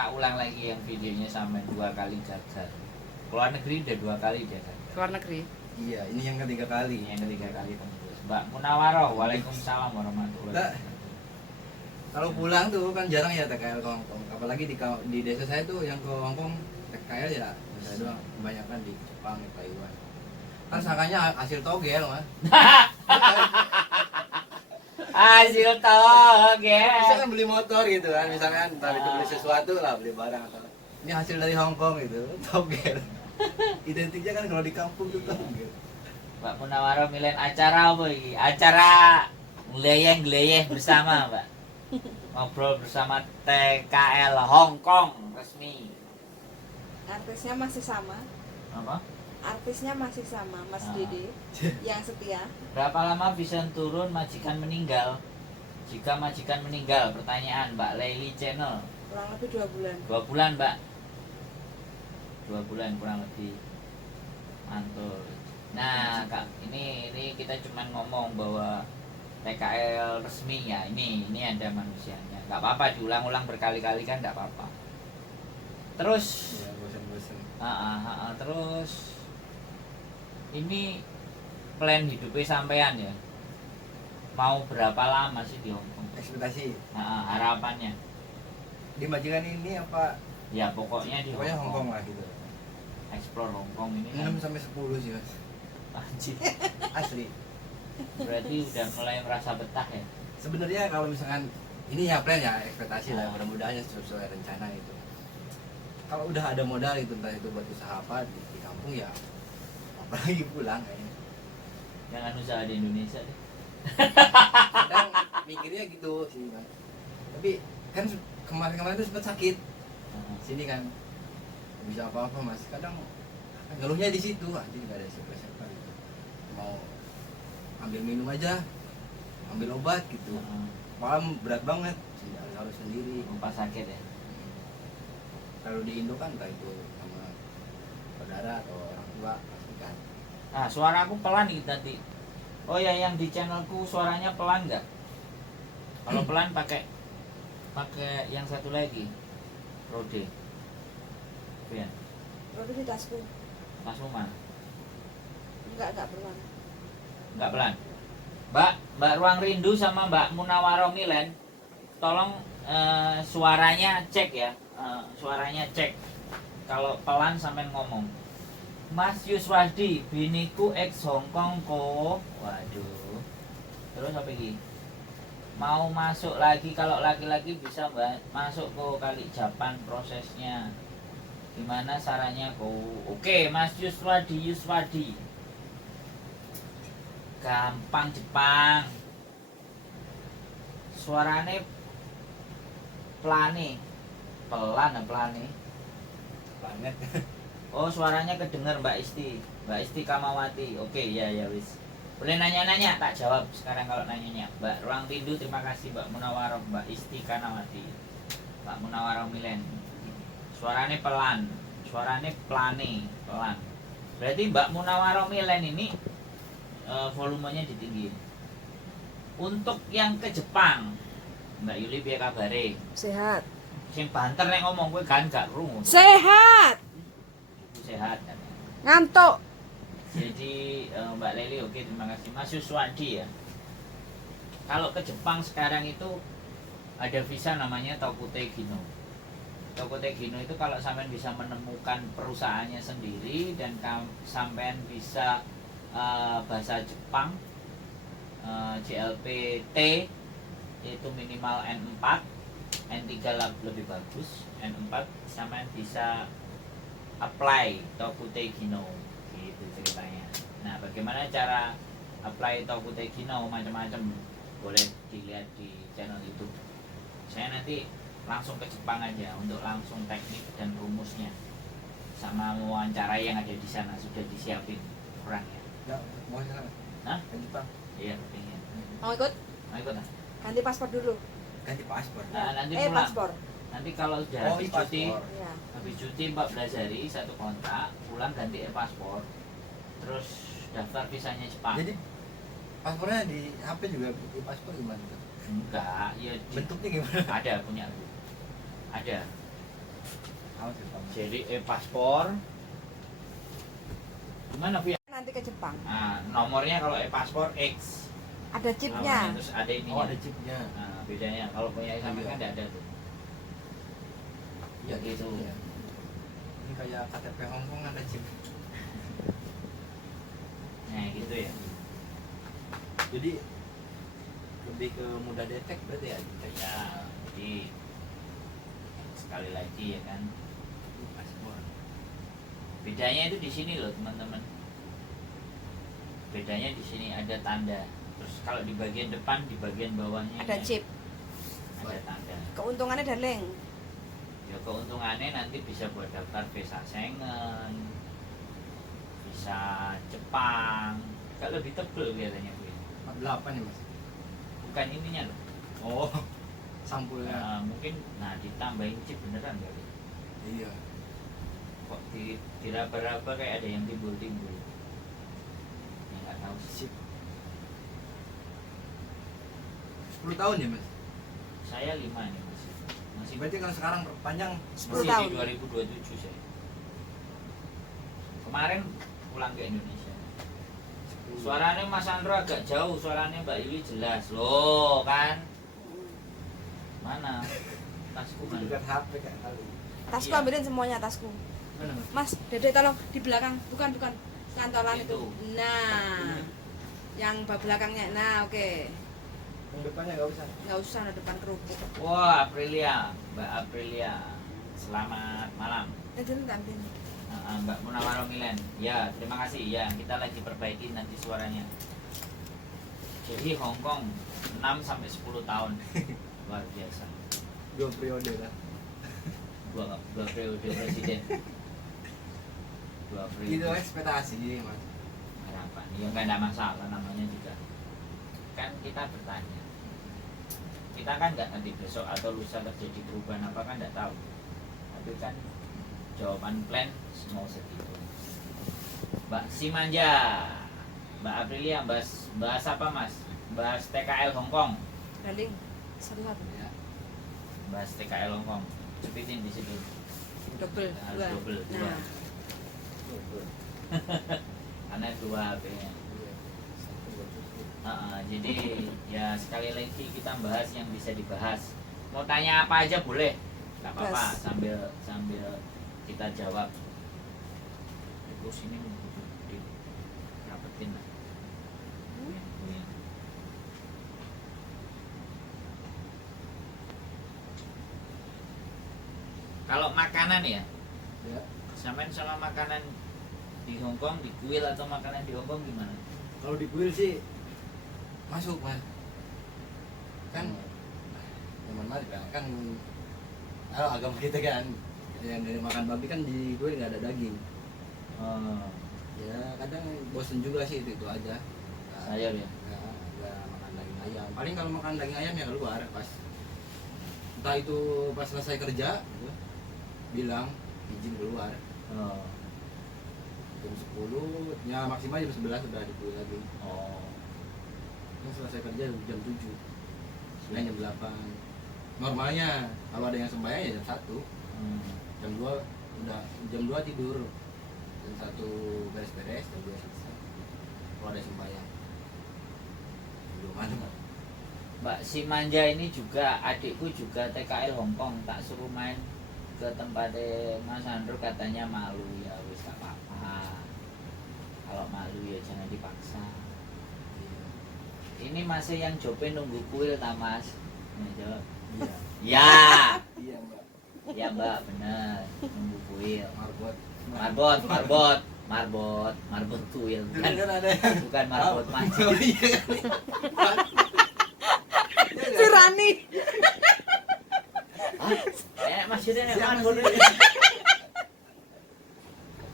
tak ulang lagi yang videonya sampai 2 kali gagal. Keluar negeri udah 2 kali dia gagal. Keluar negeri. Iya, ini yang ketiga kali. Yang ketiga kali tembus. Mbak Munawaroh, waalaikumsalam warahmatullahi Mbak, wabarakatuh. kalau pulang tuh kan jarang ya TKL ke Hongkong. Apalagi di desa saya tuh yang ke Hongkong TKL ya saya doang. Kebanyakan di Jepang, di Taiwan. Kan sangkanya hasil togel mah. Hasil toge. Misalkan beli motor gitu kan, misalkan tadi itu beli sesuatu lah, beli barang atau ini hasil dari Hongkong gitu, togel. Identiknya kan kalau di kampung tuh togel. Mbak Munawaroh milih acara apa ini? Acara ngeleyeh bersama, Mbak. Ngobrol bersama TKL Hongkong resmi. Artisnya masih sama. Apa? Artisnya masih sama, Mas Dede yang setia. Berapa lama bisa turun majikan meninggal? Jika majikan meninggal, pertanyaan Mbak Leili Channel. Kurang lebih 2 bulan. 2 bulan, Mbak. 2 bulan kurang lebih. Mantul. Nah, Kak, ini kita cuman ngomong bahwa TKL resmi ya, ini ada manusianya. Nggak apa-apa diulang-ulang berkali-kali kan nggak apa-apa. Terus Ya, bosan-bosan. terus ini plan hidupnya sampean ya. Mau berapa lama sih di Hongkong? Ekspektasi Harapannya. di majikan ini apa? Ya pokoknya di Pokoknya Hongkong. Hongkong lah gitu. Explore Hongkong ini kan 6 sampai 10 sih mas. anjir. Asli. Berarti udah mulai merasa betah ya. Sebenarnya kalau misalkan ini ya plan ya ekspektasi lah, Ah. mudah-mudahan sesuai rencana itu. Kalau udah ada modal itu entah itu buat usaha apa di kampung ya, apalagi pulang kayaknya. Jangan usaha di Indonesia deh. Kadang mikirnya gitu sih mas. Tapi kan kemarin-kemarin tuh sempat sakit. Sini kan nggak bisa apa-apa mas. Kadang ngeluhnya di situ aja nggak ada siapa-siapa gitu. Mau ambil minum aja, ambil obat gitu. Malam berat banget, harus sendiri. Pas sakit ya. Kalau di Indo kan entah itu sama saudara atau orang tua pasti kan. Nah, suaraku pelan nih tadi. Oh ya, yang di channelku suaranya pelan nggak? Kalau pelan pakai yang satu lagi, Rode. Ya, Rode di tasku. Mas Umar. Enggak pelan. Nggak pelan. Mbak Ruang Rindu sama Mbak Munawaroh Milen, tolong suaranya cek ya. Suaranya cek. Kalau pelan sampai ngomong. Mas Yuswadi, biniku ex Hongkong ko. Waduh. Terus apa lagi? Mau masuk lagi, kalau laki-laki bisa masuk ke kali Japan prosesnya. Gimana caranya ko? Oke, Mas Yuswadi. Gampang Jepang. Suarane plane. Pelan plane. Planet. Oh, suaranya kedengar Mbak Isti Kamawati. Oke, ya wis. Boleh nanya-nanya, tak jawab sekarang kalau nanya-nanya. Mbak Ruang Rindu, terima kasih. Mbak Munawaroh, Mbak Isti Kamawati. Mbak Munawaroh Milen. Suaranya pelan. Suaranya plane, pelan. Berarti Mbak Munawaroh Milen ini volumenya ditinggiin. Untuk yang ke Jepang, Mbak Yuli piye kabare? Sehat. Sing banter nek ngomong kowe kan gak krungu. Sehat. Sehat kan. Ngantuk. Jadi Mbak Leli oke, terima kasih. Mas Yuswadi ya. Kalau ke Jepang sekarang itu ada visa namanya Tokute Gino. Tokute Gino itu kalau sampean bisa menemukan perusahaannya sendiri dan sampean bisa bahasa Jepang, JLPT itu minimal N4, N3 lebih bagus, N4 sampean bisa apply Tokute Gino gitu ceritanya. Nah, bagaimana cara apply Tokute Gino macam-macam boleh dilihat di channel YouTube. Saya nanti langsung ke Jepang aja untuk langsung teknik dan rumusnya sama wawancara yang ada di sana sudah disiapin orangnya. Ya, mau ke sana. Hah? Ke Jepang. Iya, pengen. Mau ikut? Mau ikut ah? Ganti paspor dulu. Ganti paspor. Nah, nanti pulang. Paspor. Nanti kalau sudah Oh, habis ini cuti, paspor. Iya. habis cuti 14 hari satu kontrak, pulang ganti paspor, terus daftar visanya Jepang. Jadi paspornya di HP juga di paspor gimana tuh? Enggak, ya Bentuknya gimana? ada punya aku. Ada. Awas ya, Pak. Jadi e-paspor. Gimana Vi? Nanti ke Jepang. Nah, nomornya kalau e-paspor X. Ada chipnya. Terus ada ininya. Oh, ada chipnya. Nah, bedanya kalau punya Islam Iya. kan tidak ada tuh. Iya Gitu. iya. Ini kayak KTP Hongkong ada chip. Nah, gitu ya. Jadi lebih ke mudah detek berarti ya. Ya, jadi sekali lagi ya kan. Paspor. Bedanya itu di sini loh, teman-teman. Bedanya di sini ada tanda. Terus kalau di bagian depan, di bagian bawahnya Ada ya, chip. ada tanda. Keuntungannya darling. Ya keuntungannya nanti bisa buat daftar visa Schengen, bisa Jepang. Kalau lebih tebel kelihatannya Bu. 48 ya, Mas. Bukan ininya loh. Oh, sampulnya. Mungkin nah ditambahin chip beneran kali. Iya. Kok diraba-raba kayak ada yang timbul-timbul. Ya nggak tahu sih. Chip. 10 tahun ya, Mas? Saya 5 nih masih. Masih Berarti kalau sekarang panjang 10 masih tahun. di 2027 saya. Kemarin pulang ke Indonesia. Suaranya Mas Andro agak jauh, suaranya Mbak Yuli jelas. Loh kan? Mana? Tasku mana? dekat HP kan kali. Tasku Iya. ambilin semuanya tasku. Mana, Mas? Mas, Dede tolong di belakang. Bukan. Kantolan itu. Itu. Nah. Yang belakangnya. Nah, oke. Yang depannya enggak usah. Nggak usah ada depan kerupuk. Wah, Aprilia, Mbak Aprilia. Selamat malam. Jadi tampil. Mbak Munawaro Milen. Ya, terima kasih. Ya, kita lagi perbaiki nanti suaranya. Jadi Hong Kong 6 sampai 10 tahun. Luar biasa. 2 periode kan. Dua periode presiden. 2 periode. Itu ekspektasi, Mas. Harapan. Ya nggak ada masalah namanya juga. Kan kita bertanya. Kita kan nggak nanti besok atau lusa terjadi perubahan apa kan nggak tahu. Tapi kan jawaban plan mau segitu. Mbak Simanja, Mbak Aprilia, bahas apa Mas? Bahas TKL Hongkong, Darling, satu-satu. Ya. bahas TKL Hongkong. Cepitin di situ. Double. Harus Dua. double, dua. Nah, Karena 2 HP-nya. Jadi ya sekali lagi kita bahas yang bisa dibahas. Mau tanya apa aja boleh, nggak apa-apa Bebas. sambil kita jawab. Terus ini rapetin lah. Kalau makanan ya, Ya. samain sama makanan di Hongkong, di kuil atau makanan di Hongkong gimana? Kalau di kuil sih masuk, Mas. Kan teman mari kan kalau agama kita kan yang dari makan babi kan di kuil nggak ada daging. Oh, Ya kadang bosen juga sih itu aja. sayur ya. Nggak makan daging ayam. Paling kalau makan daging ayam ya keluar pas entah itu pas selesai kerja gitu, bilang izin keluar Oh, jam 10 ya maksimal jam 11 udah di kuil lagi. oh. Yang selesai kerja jam 7 jam 8 normalnya. Kalau ada yang sembahyang ya jam 1 jam 2 udah jam 2 tidur, jam 1 beres-beres, jam 2 selesai kalau ada yang sembahyang. Belum ada. Mbak si Manja ini juga adikku juga TKL Hongkong, tak suruh main ke tempatnya Mas Andro katanya malu. Ya wis gak apa-apa, kalau malu ya jangan dipaksa. Ini masih yang Jope nunggu kuil tak Mas? Nah, jawab. Iya. Ya, Iya, Mbak. ya Mbak bener nunggu kuil. Marbot. Marbot kuil Dulu bukan, kan ada yang bukan marbot Oh, masjid. oh, iya kan. si Rani. Masjidnya yang Siapa marbot. sih?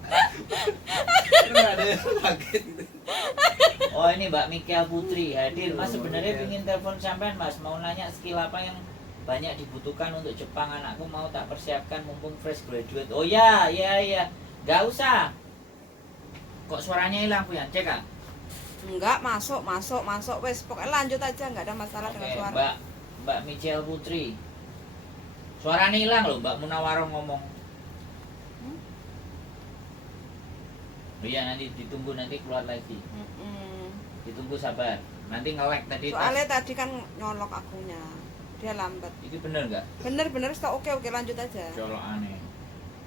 Kan ada yang kaget gitu. Oh ini Mbak Mikia Putri hadir. Mas Oh, sebenarnya iya. pingin telepon sampean Mas, mau nanya skill apa yang banyak dibutuhkan untuk Jepang. Anakku mau tak persiapkan mumpung fresh graduate. Oh ya, nggak usah. Kok suaranya hilang Puyan? Cek ah. Enggak, masuk. Wes, pokoknya lanjut aja, enggak ada masalah Oke, dengan suara. Mbak Michelle Putri. Suaranya hilang loh Mbak Munawaro ngomong. Oh iya, nanti ditunggu, nanti keluar lagi. Mm-mm. Ditunggu, sabar. Nanti nge-lag tadi. Soalnya tadi kan nyolok akunya, dia lambat. Itu bener nggak? Bener stop, oke lanjut aja. Colok aneh.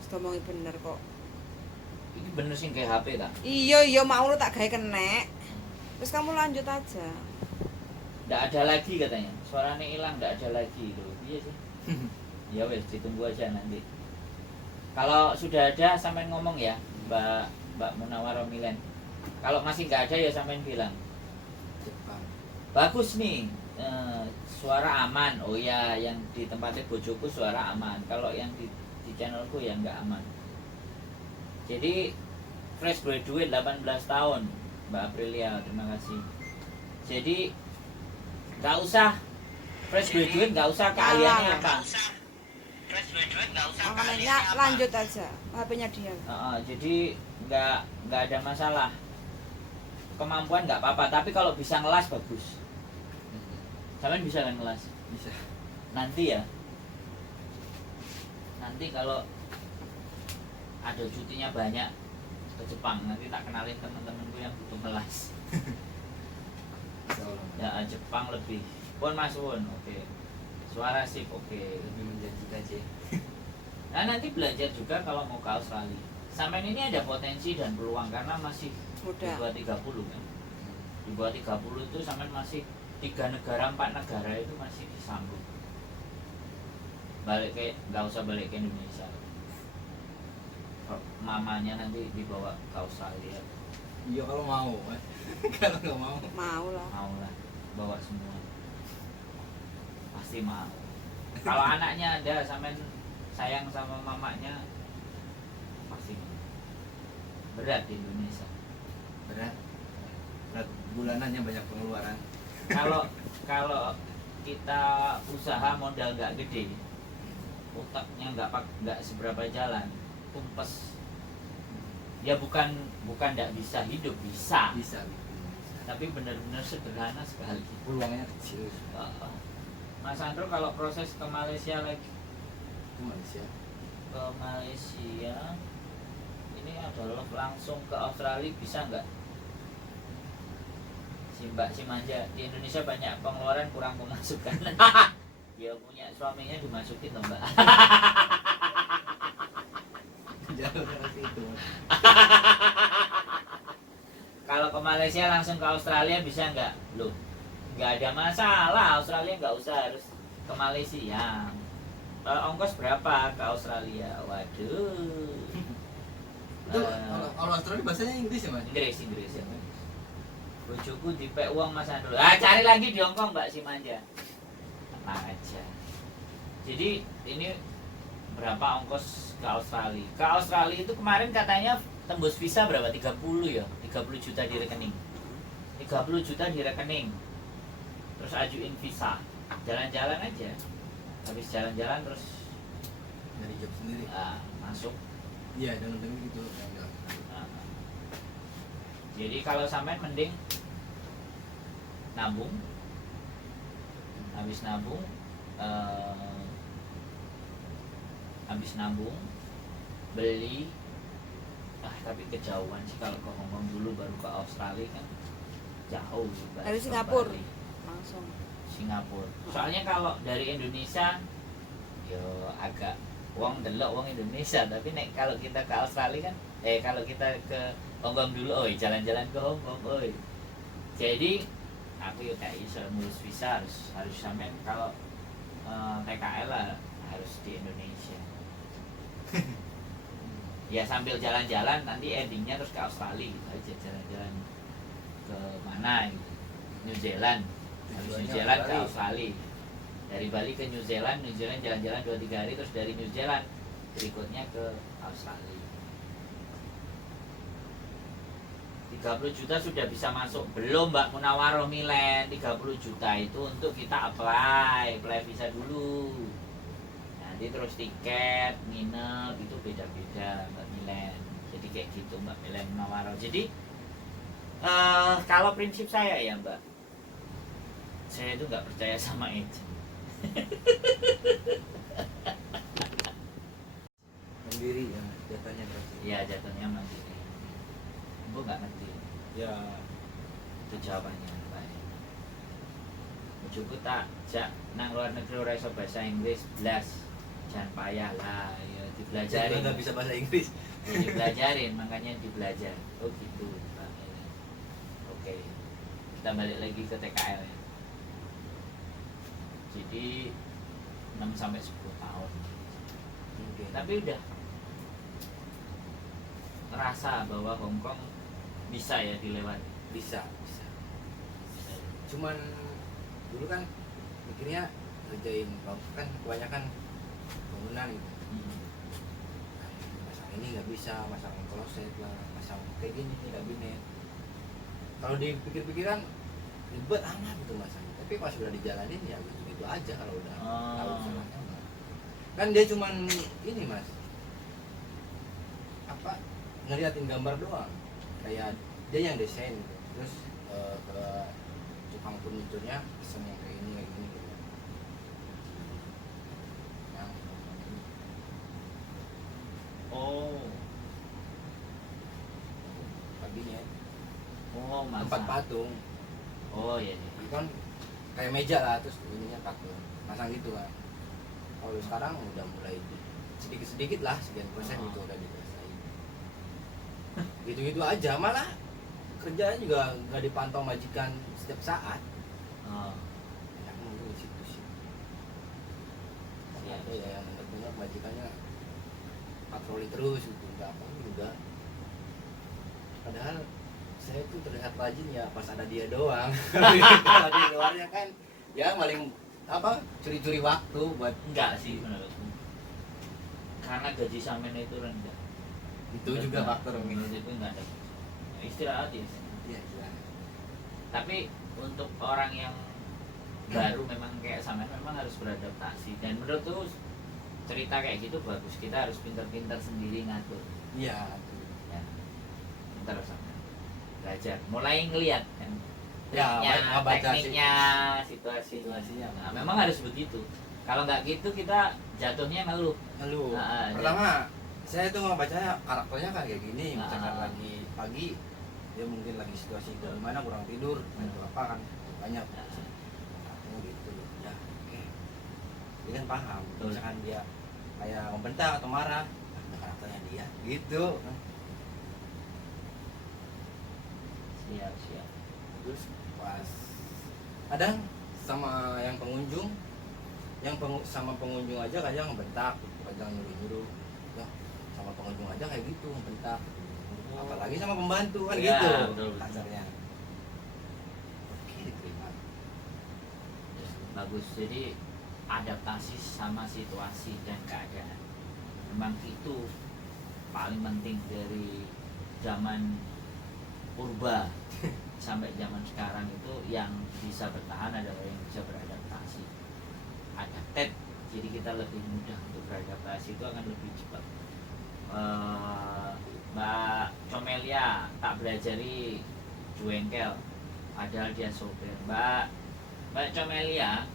Sudah ngomongin bener kok. Ini bener sih kayak HP tak? Iya mau lu tak gawe kenek. Terus kamu lanjut aja. Nggak ada lagi katanya. Suaranya hilang, nggak ada lagi loh. Iya sih. Ya wes, ditunggu aja nanti. Kalau sudah ada sampean ngomong ya, Mbak Munawaro Milen. Kalau masih nggak ada ya sampean bilang. Jepang. Bagus nih, suara aman. Oh ya, yang di tempatnya bojoku suara aman. Kalau yang di channelku ya nggak aman. Jadi fresh graduate 18 tahun, Mbak Aprilia, terima kasih. Jadi nggak usah fresh graduate, nggak usah keahliannya apa. Makanya lanjut aja. HP-nya dia. Jadi nggak ada masalah. Kemampuan nggak apa-apa, tapi kalau bisa ngelas bagus. Sampean bisa kan ngelas? Bisa. Nanti ya. Nanti kalau ada cutinya banyak ke Jepang, nanti tak kenalin teman-temanku yang butuh ngelas. Insya Allah. Ya Jepang lebih. Pun Mas Won, oke. Suara sip, oke. Lebih menjanjikan sih. Nah nanti belajar juga kalau mau ke Australia. Sampai ini ada potensi dan peluang karena masih Muda. di bawah 30 kan. Di bawah 30 itu sampai masih 3 negara, 4 negara itu masih disambung. Balik ke, nggak usah balik ke Indonesia. Mamanya nanti dibawa ke Australia. Iya kalau mau, Mas. Kalau nggak mau. Mau lah. Mau lah, bawa semua. Pasti mau. Kalau anaknya ada sampai sayang sama mamanya, pasti mau. Berat di Indonesia. Berat. Berat bulanannya banyak pengeluaran. Kalau kita usaha modal nggak gede, otaknya nggak seberapa jalan, tumpes. Ya bukan nggak bisa hidup, bisa. Bisa. Tapi benar-benar sederhana sekali. Peluangnya kecil. Mas Andro kalau proses ke Malaysia lagi, Itu Malaysia. ke Malaysia ini adalah langsung ke Australia bisa nggak? Si Mbak si manja di Indonesia banyak pengeluaran kurang pemasukan. Ya punya suaminya dimasukin loh Mbak. Jauh dari situ. Kalau ke Malaysia langsung ke Australia bisa nggak? Loh, nggak ada masalah. Australia nggak usah harus ke Malaysia. Ongkos berapa ke Australia? Waduh. Itu kalau Australia bahasanya Inggris ya, Mas? Inggris ya. Bojoku dipek uang Mas Andro. Cari lagi di Hongkong Mbak si manja. Tenang aja. Jadi ini berapa ongkos ke Australia? Ke Australia itu kemarin katanya tembus visa berapa? 30 ya? 30 juta di rekening. 30 juta di rekening. Terus ajuin visa. Jalan-jalan aja. Habis jalan-jalan terus Dari job sendiri. masuk. Iya, dengan gitu. Nah, jadi kalau sampai mending nabung, habis nabung beli. Tapi kejauhan sih kalau ke Hongkong dulu baru ke Australia kan jauh juga. Dari Singapura langsung. Singapura. Soalnya kalau dari Indonesia yo agak uang delok uang Indonesia, tapi nek kalau kita ke Australia kan kalau kita ke Hongkong dulu, jalan-jalan ke Hongkong, Jadi aku ya kayak iso ngurus visa harus sampai kalau TKL lah harus di Indonesia. Ya sambil jalan-jalan nanti endingnya terus ke Australia gitu aja, jalan-jalan ke mana gitu. New Zealand, habis New Zealand ke Australia. Dari Bali ke New Zealand jalan-jalan 2-3 hari, terus dari New Zealand berikutnya ke Australia. 30 juta sudah bisa masuk belum Mbak Munawaro Milen? 30 juta itu untuk kita apply visa dulu. Nanti terus tiket, nginep itu beda-beda Mbak Milen. Jadi kayak gitu Mbak Milen Munawaro. Jadi kalau prinsip saya ya Mbak, saya itu nggak percaya sama itu. Mandiri ya, jatuhnya pasti. Ya jatuhnya mandiri. Ibu nggak ngerti. Ya Itu jawabannya. Baik. Bojoku tak jak nang luar negeri ora iso bahasa Inggris blas. Jangan payah lah, ya jadi dipelajarin. nggak bisa bahasa Inggris. Dipelajarin, makanya dibelajar. Oh gitu, Bang Eli. Oke. Kita balik lagi ke TKL ya. Jadi 6 sampai 10 tahun. Mungkin. Tapi udah ngerasa bahwa Hongkong bisa ya dilewati. bisa. Cuman dulu kan mikirnya ngerjain kan kebanyakan bangunan gitu. Masang ini nggak bisa, masang kloset lah, masang kayak gini kabinet. Kalau dipikir-pikiran ribet amat gitu masang. Tapi pas udah dijalanin ya gitu aja kalau udah tahu caranya mah. Kan dia cuman ini mas, apa ngeliatin gambar doang, kayak dia yang desain gitu. Terus ke tukang furniturnya pesen yang kayak gini gitu. Yang Oh, kabinet, masa. tempat patung. Oh iya. Itu kan kayak meja lah, terus ininya patung masang gitu kan. Kalau sekarang udah mulai sedikit-sedikit lah, sekian persen Oh. itu udah dikuasain. Gitu-gitu aja, malah kerjaan juga nggak dipantau majikan setiap saat. Oh, Enak nunggu di situ sih. Siap. Ada ya yang benar majikannya patroli terus gitu, nggak apa juga. Padahal saya tuh terlihat rajin ya pas ada dia doang. Kalau di luarnya kan ya paling apa curi-curi waktu buat enggak sih menurutku. Karena gaji Samen itu rendah. itu juga faktor menurut itu enggak ada. Istirahat ya. Iya, iya. Tapi untuk orang yang baru memang kayak Samen memang harus beradaptasi, dan menurutku cerita kayak gitu bagus. Kita harus pintar-pintar sendiri ngatur. Iya. Ya. Pintar Samen. Belajar, mulai ngelihat kan. Ya, Triknya, baca tekniknya, situasinya. Situasinya. Nah, memang harus begitu. Kalau nggak gitu kita jatuhnya ngeluh. Lalu pertama saya tuh membacanya karakternya kan kayak gini, misalkan lagi pagi dia mungkin lagi situasi gimana kurang tidur atau apa kan banyak karakternya gitu ya oke dia kan paham. Betul. Misalkan dia kayak membentak atau marah ada karakternya dia gitu. Siap. Terus pas kadang sama yang pengunjung sama pengunjung aja kadang membentak kadang nyuruh ya sama pengunjung aja kayak gitu membentak apalagi sama pembantu kan Ya, gitu betul. kasarnya. Oke diterima. Bagus. Jadi adaptasi sama situasi dan keadaan. Memang itu paling penting dari zaman purba sampai zaman sekarang. Itu yang bisa bertahan adalah yang bisa beradaptasi. Adapted. Jadi kita lebih mudah untuk beradaptasi, itu akan lebih cepat. Mbak Comelia tak belajari juengkel padahal dia sopir. Mbak Comelia,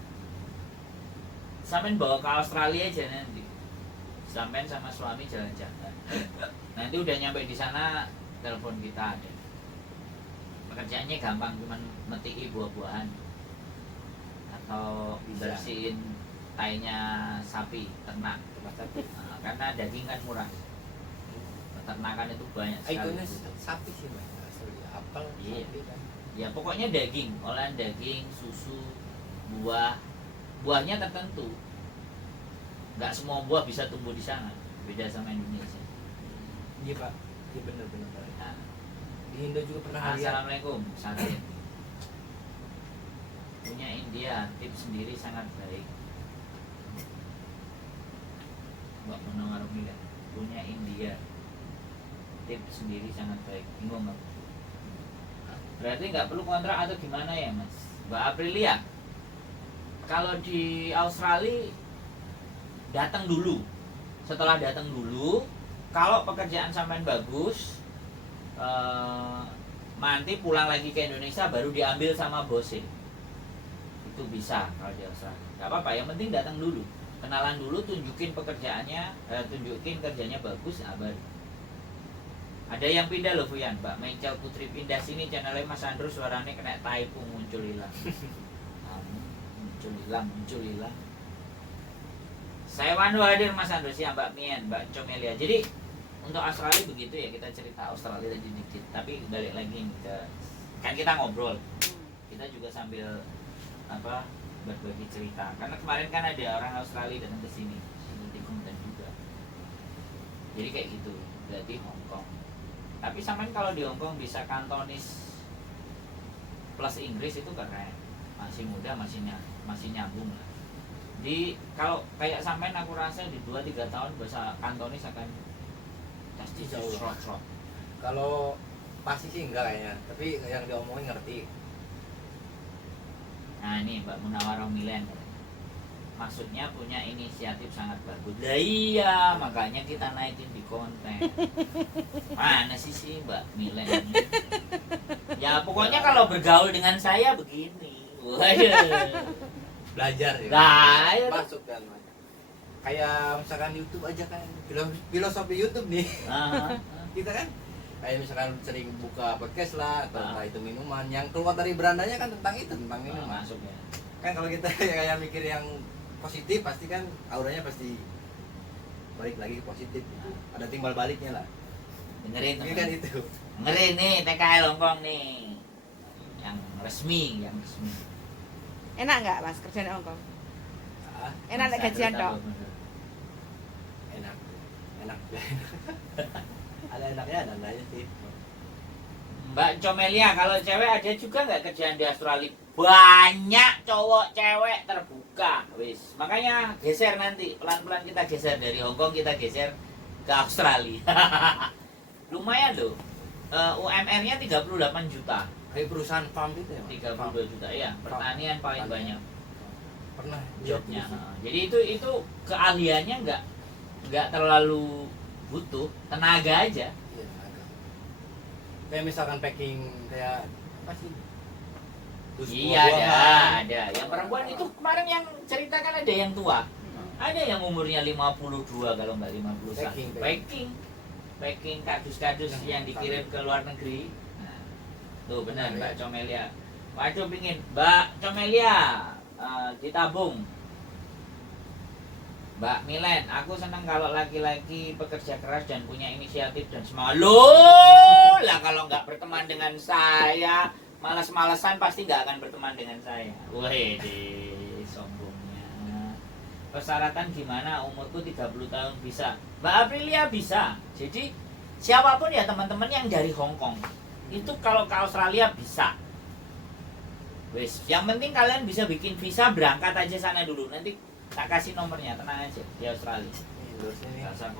sampean bawa ke Australia aja nanti. Sampean sama suami jalan-jalan. Nanti udah nyampe di sana telepon kita ada. Pekerjaannya gampang, cuman metiki buah-buahan atau Bisa. bersihin tainya sapi ternak. Nah, karena daging kan murah. Peternakan itu banyak sekali. Ikonnya sapi sih mas, asli apel Iya. sapi kan. Ya pokoknya daging, olahan daging, susu, buahnya tertentu. Nggak semua buah bisa tumbuh di sana, beda sama Indonesia. Iya pak, iya bener-bener. Nah, Di Indo juga pernah lihat. Assalamualaikum, Satin. Punya India, tips sendiri sangat baik. Mbak Munawar bilang, punya India, tips sendiri sangat baik. Bingung nggak? Berarti nggak perlu kontrak atau gimana ya mas? Mbak Aprilia, kalau di Australia datang dulu. Setelah datang dulu, kalau pekerjaan sampean bagus, nanti pulang lagi ke Indonesia baru diambil sama bosnya. Itu bisa kalau di Australia. Gak apa-apa, yang penting datang dulu, kenalan dulu, tunjukin pekerjaannya, tunjukin kerjanya bagus, baru. Ada yang pindah loh Fuyan, Mbak Mencel Putri pindah sini channelnya Mas Andrew suaranya kena typo muncul hilang. Muncul hilang. Saya Wandu hadir Mas Andrew siang Mbak Mien, Mbak Comelia. Jadi untuk Australia begitu ya, kita cerita Australia tadi dikit. Tapi balik lagi ke kan kita ngobrol. Kita juga sambil berbagi cerita. Karena kemarin kan ada orang Australia datang ke sini, seperti konten juga. Jadi kayak gitu. Berarti Hong Kong. Tapi sampean kalau di Hong Kong bisa Kantonis plus Inggris itu keren. Masih muda, masih nyambung lah. Kalau kayak sampean aku rasa di 2-3 tahun bahasa Kantonis akan pasti Jauh. serot. Kalau pasti sih enggak kayaknya, tapi yang diomongin ngerti. Nah ini Mbak Munawarah Milen, maksudnya punya inisiatif sangat bagus. Lah iya, makanya kita naikin di konten. Mana sih Mbak Milen ini? Ya pokoknya kalau bergaul dengan saya begini. Waduh. Belajar ya. Nah, iya. Masuk kan. Kayak misalkan YouTube aja kan, filosofi YouTube nih. Kita kan kayak misalkan sering buka podcast lah atau entah itu minuman yang keluar dari berandanya kan tentang minuman. Masuk ya. Kan kalau kita kayak mikir yang positif pasti kan auranya pasti balik lagi ke positif gitu. Ada timbal baliknya lah. Dengerin Ini teman. kan itu. Dengerin nih TKL Hongkong nih. Yang resmi. Enak nggak Mas kerja di Hongkong? Ah, Enak lek gajian tok. enak. Ada enaknya ada enggaknya sih. Mbak Comelia, kalau cewek ada juga nggak kerjaan di Australia? Banyak cowok cewek terbuka, wis. Makanya geser nanti, pelan-pelan kita geser dari Hongkong kita geser ke Australia. Lumayan loh. UMR-nya 38 juta. Kayak perusahaan farm gitu ya. Mas? 32 juta ya. Pertanian paling banyak Pernah jobnya. Jadi itu keahliannya nggak terlalu butuh, tenaga aja. Iya, agak. Kayak misalkan packing kayak apa sih? Dus Iya buah-buahan. ada. Yang perempuan itu kemarin yang ceritakan ada yang tua. Ada yang umurnya 52 kalau nggak 51. Packing kardus-kardus yang dikirim ke luar negeri. Nah, tuh benar Mbak Comelia. Waduh pingin Mbak Comelia ditabung. Mbak Milen, aku senang kalau laki-laki pekerja keras dan punya inisiatif dan semangat. Loh, lah kalau nggak berteman dengan saya, malas-malesan pasti nggak akan berteman dengan saya. Wih, sombongnya. Persyaratan gimana? Umurku 30 tahun bisa. Mbak Aprilia bisa. Jadi siapapun ya teman-teman yang dari Hong Kong itu kalau ke Australia bisa. Wes, yang penting kalian bisa bikin visa berangkat aja sana dulu. Nanti tak kasih nomornya, tenang aja di Australia. Terus ini Nggak usah